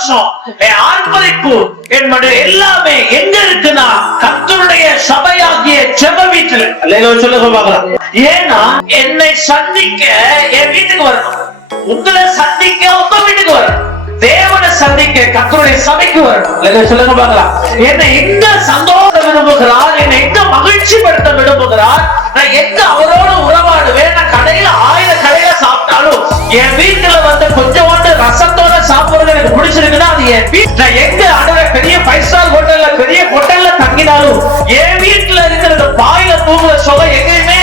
சந்தோஷம், என் ஆர்ப்பரிப்பு, என்னுடைய எல்லாமே எங்க இருக்குன்னா கர்த்தருடைய சபையாகிய ஜெப வீட்டில். சொல்லுங்க பார்க்கலாம். ஏன்னா என்னை சந்திக்க என் வீட்டுக்கு வரணும், உங்களை சந்திக்க உங்க வீட்டுக்கு வரணும், தேவனை சந்திக்க கர்த்தருடைய சபைக்கு வரணும். சொல்லுங்க பார்க்கலாம். என்னை எங்க சந்தோஷம் விரும்புகிறார், என்னை எங்க மகிழ்ச்சி படுத்த விரும்புகிறார், நான் எங்க அவரோடு உறவாடுவேன். நான் கடையில 1000 கடையில சாப்பிட்டாலும் என் வீட்டுல வந்து கொஞ்சோண்டு ரசத்தோட சாப்பிடுறது எனக்கு பிடிச்சிருக்குன்னா அது என் வீட்டு. நான் எங்க ஆடுற பெரிய 5 ஸ்டார் ஹோட்டல்ல பெரிய ஹோட்டல்ல தங்கினாலும் என் வீட்டுல இருக்கிற பாயில தூங்குற சுக எங்கேயுமே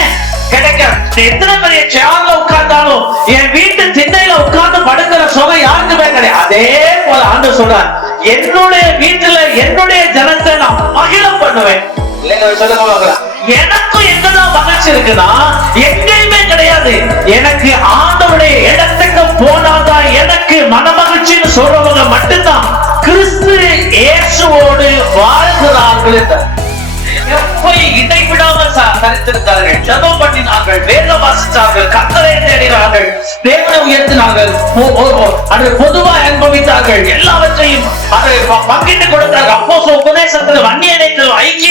கிடைக்காது. எத்தனை பெரிய சேர்ல உட்கார்ந்தாலும் என் வீட்டு திண்ணையில உட்கார்ந்து படுக்கிற சுகம் யாருக்குமே கிடையாது. அதே போல ஆண்டவர் சொல்றார், என்னுடைய வீட்டுல என்னுடைய ஜனத்தை நான் மகிழ பண்ணுவேன். எனக்கும் எங்கதான் மகிழ்ச்சி இருக்குன்னா எங்கேயுமே கிடையாது. எனக்கு ஆண்டவருடைய இடத்துக்கு போனாதான் எனக்கு மன மகிழ்ச்சின்னு சொல்றவங்க மட்டும்தான் கிறிஸ்து இயேசுவோடு வாழ்கிறார்கள். எப்போய் இடைவிடாமல் சரித்திருந்தார்கள், ஜெபம் பண்ணினார்கள், வேதம் வாசித்தார்கள், கர்த்தரை தேடினார்கள், தேவனை உயர்த்தினார்கள், அதை பொதுவாக அனுபவித்தார்கள், எல்லாவற்றையும் அதை பங்கிட்டு கொடுத்தார்கள். அப்போஸ்தலர் உபதேசத்தில், அந்நிய ஐக்கியம்